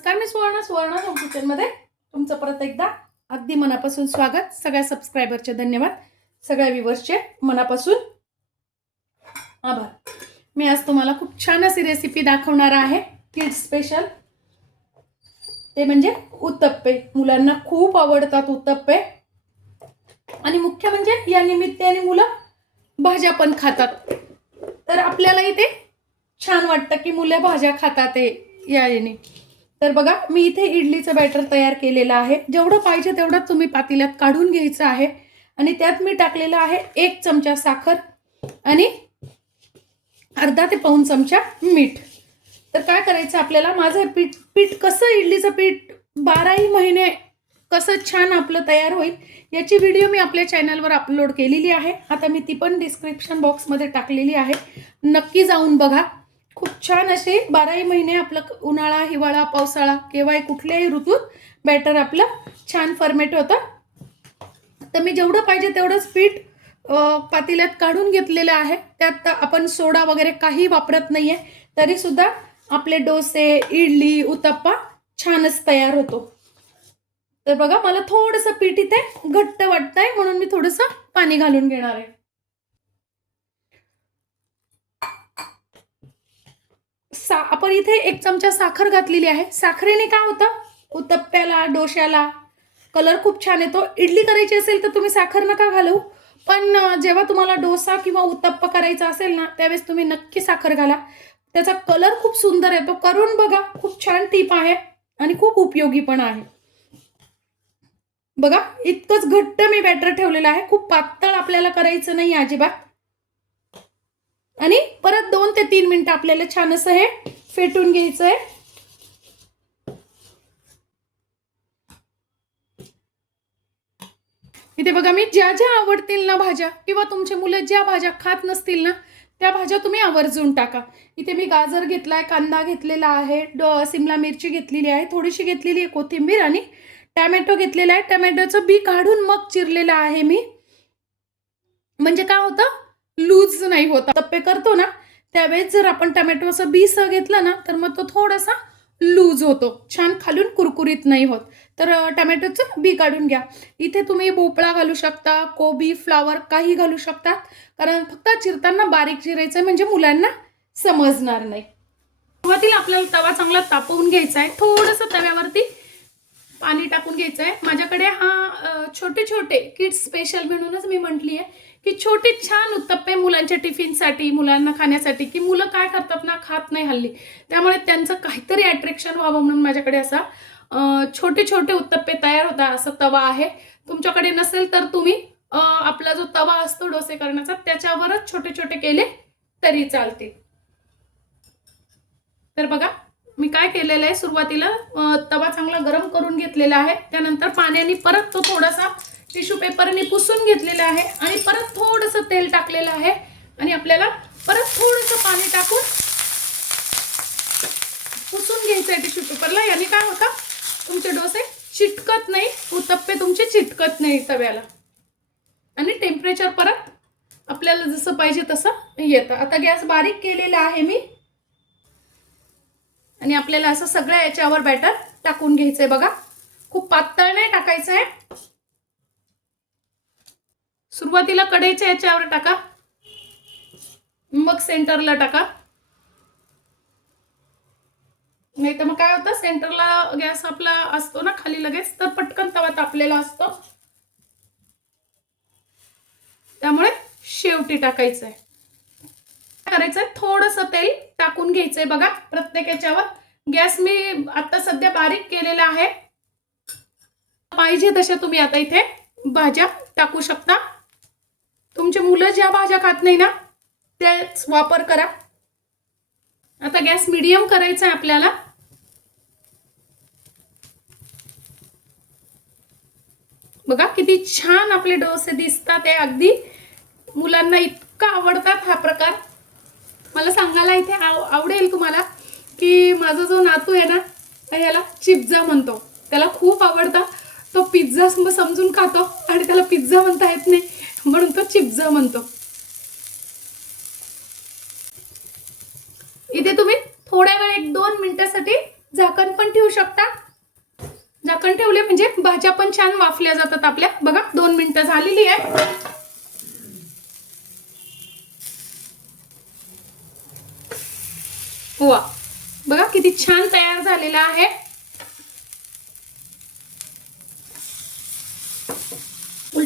नमस्कार मी सुवर्ण सुवर्ण होम किचनमध्ये तुमचं परत एकदा अगदी मनापासून स्वागत. सगळ्या सबस्क्रायबरचे धन्यवाद. सगळ्या व्ह्युअर्सचे मनापासून आभार. मी आज तुम्हाला खूप छान अशी रेसिपी दाखवणार आहे. किड स्पेशल ते म्हणजे उत्तप्पे. मुलांना खूप आवडतात उत्तप्पे. आणि मुख्य म्हणजे या निमित्ताने मुलं भाज्या पण खातात. तर आपल्याला इथे छान वाटतं की मुलं भाज्या खातात हे या याने. तर बघा मी इथे इडलीचं बॅटर तयार केलेलं आहे. जेवढं पाहिजे तेवढं तुम्ही पातेल्यात काढून घ्यायचं आहे. आणि त्यात मी टाकलेलं आहे एक चमचा साखर आणि अर्धा ते पाऊन चमचा मीठ. तर काय करायचं आपल्याला? माझं पीठ पीठ कसं इडलीचं पीठ बाराही महिने कसं छान आपलं तयार होईल याची व्हिडिओ मी आपल्या चॅनलवर अपलोड केलेली आहे. आता मी ती पण डिस्क्रिप्शन बॉक्समध्ये टाकलेली आहे. नक्की जाऊन बघा. छान असे बाराही महिने आपलं उन्हाळा हिवाळा पावसाळा केव्हाही कुठल्याही ऋतूत बॅटर आपलं छान फर्मेट होतं. तर मी जेवढं पाहिजे तेवढंच पीठ पातेल्यात काढून घेतलेलं आहे. त्यात आपण सोडा वगैरे काही वापरत नाही आहे तरीसुद्धा आपले डोसे इडली उत्तप्पा छानच तयार होतो. तर बघा मला थोडंसं पीठ इथे घट्ट वाटतंय म्हणून मी थोडंसं पाणी घालून घेणार आहे. सा आपण इथे एक चमचा साखर घातलेली आहे. साखरेने काय होतं? उत्तप्प्याला डोश्याला कलर खूप छान येतो. इडली करायची असेल तर तुम्ही साखर नका घालू. पण जेव्हा तुम्हाला डोसा किंवा उत्तप्पा करायचा असेल ना त्यावेळेस तुम्ही नक्की साखर घाला. त्याचा कलर खूप सुंदर येतो. करून बघा खूप छान टीप आहे आणि खूप उपयोगी पण आहे. बघा इतकंच घट्ट मी बॅटर ठेवलेलं आहे. खूप पातळ आपल्याला करायचं नाही अजिबात. आणि परत दोन ते तीन मिनिटं आपल्याला छान असं हे फेटून घ्यायचं आहे इथे बघा मी ज्या ज्या आवडतील ना भाज्या किंवा तुमचे मुलं ज्या भाज्या खात नसतील ना त्या भाज्या तुम्ही आवर्जून टाका. इथे मी गाजर घेतलाय कांदा घेतलेला आहे ड सिमला मिरची घेतलेली आहे थोडीशी घेतलेली आहे कोथिंबीर आणि टॅमॅटो घेतलेला आहे. टॅमॅटोचं बी काढून मग चिरलेलं आहे मी. म्हणजे काय होतं? लूज नाही होत. टप्पे करतो ना त्यावेळेस जर आपण टमॅटो असं बी सह घेतलं ना तर मग तो थोडासा लूज होतो. छान खालून कुरकुरीत नाही होत. तर टमॅटोचं बी काढून घ्या. इथे तुम्ही भोपळा घालू शकता कोबी फ्लावर काही घालू शकतात. कारण फक्त चिरताना बारीक चिरायचं आहे म्हणजे मुलांना समजणार नाही. सुरुवातीला आपल्याला तवा चांगला तापवून घ्यायचा आहे थोडंसं तव्यावरती पाणी टाकून घ्यायचं आहे माझ्याकडे हा छोटे छोटे किड्स स्पेशल म्हणूनच मी म्हटली आहे की छोटे छान उत्तप्पे मुलांच्या टिफिनसाठी मुलांना खाण्यासाठी की मुलं काय करतात ना खात नाही हल्ली. त्यामुळे त्यांचं काहीतरी अट्रॅक्शन व्हावं म्हणून माझ्याकडे असा छोटे छोटे उत्तप्पे तयार होता असा तवा आहे. तुमच्याकडे नसेल तर तुम्ही आपला जो तवा असतो डोसे करण्याचा त्याच्यावरच छोटे छोटे केले तरी चालतील. तर बघा मी काय केलेलं आहे सुरुवातीला तवा चांगला गरम करून घेतलेला आहे. त्यानंतर पाण्याने परत तो थोडासा टिश्यू पेपरने पुसून घेतलेलं आहे आणि परत थोडंसं तेल टाकलेलं आहे. आणि आपल्याला परत थोडंसं पाणी टाकून पुसून घ्यायचं आहे टिश्यू पेपरला. याने काय होतं? तुमचे डोसे चिटकत नाही उत्तप्पे तुमचे चिटकत नाही तव्याला. आणि टेम्परेचर परत आपल्याला जसं पाहिजे तसं येतं. आता गॅस बारीक केलेला आहे मी. आणि आपल्याला असं सगळ्या याच्यावर बॅटर टाकून घ्यायचं आहे बघा. खूप पातळ नाही टाकायचं आहे सुरुवातीला कढईच्या याच्यावर टाका. मग सेंटरला टाका. नाही तर मग काय होतं सेंटरला गॅस आपला असतो ना खाली लगेच तर पटकन तवा तापलेला असतो. त्यामुळे शेवटी टाकायचं आहे करायचंय थोडंसं तेल टाकून घ्यायचंय बघा प्रत्येक याच्यावर. गॅस मी आता सध्या बारीक केलेला आहे. पाहिजे तशा तुम्ही आता इथे भाज्या टाकू शकता. तुमचे मुलं ज्या भाज्या खात नाही ना त्याच वापर करा. आता गॅस मिडियम करायचा आहे आपल्याला. बघा किती छान आपले डोसे दिसतात ते अगदी. मुलांना इतका आवडतात हा प्रकार. मला सांगायला इथे आव आवडेल तुम्हाला की माझा जो नातू आहे ना ह्याला चिप्झा म्हणतो. त्याला खूप आवडतं. तो पिझ्झा समजून खातो आणि त्याला पिझ्झा म्हणता येत नाही. म्हणून तो चिप्झा म्हणतो. इथे तुम्ही थोड्या वेळ एक दोन मिनिटासाठी झाकण पण ठेवू शकता. झाकण ठेवले म्हणजे भाज्या पण छान वाफल्या जातात आपल्या. बघा दोन मिनिटं झालेली आहे. वा बघा किती छान तयार झालेला आहे.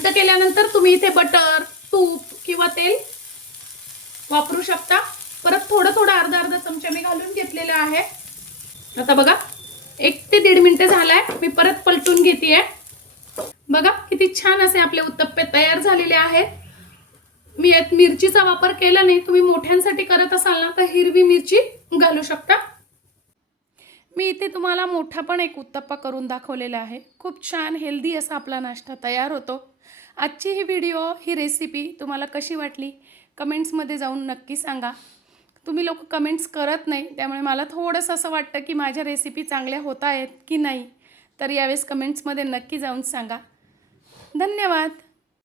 घट्ट केल्यानंतर तुम्ही इथे बटर तूप किंवा तेल वापरू शकता. परत थोडं थोडं अर्धा अर्धा चमचा मी घालून घेतलेलं आहे. आता बघा एक ते दीड मिनटं झालाय. मी परत पलटून घेते बघा किती छान असे आपले उत्तप्पे तयार झालेले आहेत. मी यात मिरचीचा वापर केला नाही. तुम्ही मोठ्यांसाठी करत असाल ना तर हिरवी मिरची घालू शकता. मी इथे तुम्हाला मोठा पण एक उत्तप्पा करून दाखवलेला आहे. खूप छान हेल्दी असा आपला नाश्ता तयार होतो. आजची ही व्हिडिओ ही रेसिपी तुम्हाला कशी वाटली? कमेंट्समध्ये जाऊन नक्की सांगा. तुम्ही लोक कमेंट्स करत नाही त्यामुळे मला थोडंसं असं वाटतं की माझ्या रेसिपी चांगल्या होत आहेत की नाही. तर यावेळेस कमेंट्समध्ये नक्की जाऊन सांगा. धन्यवाद.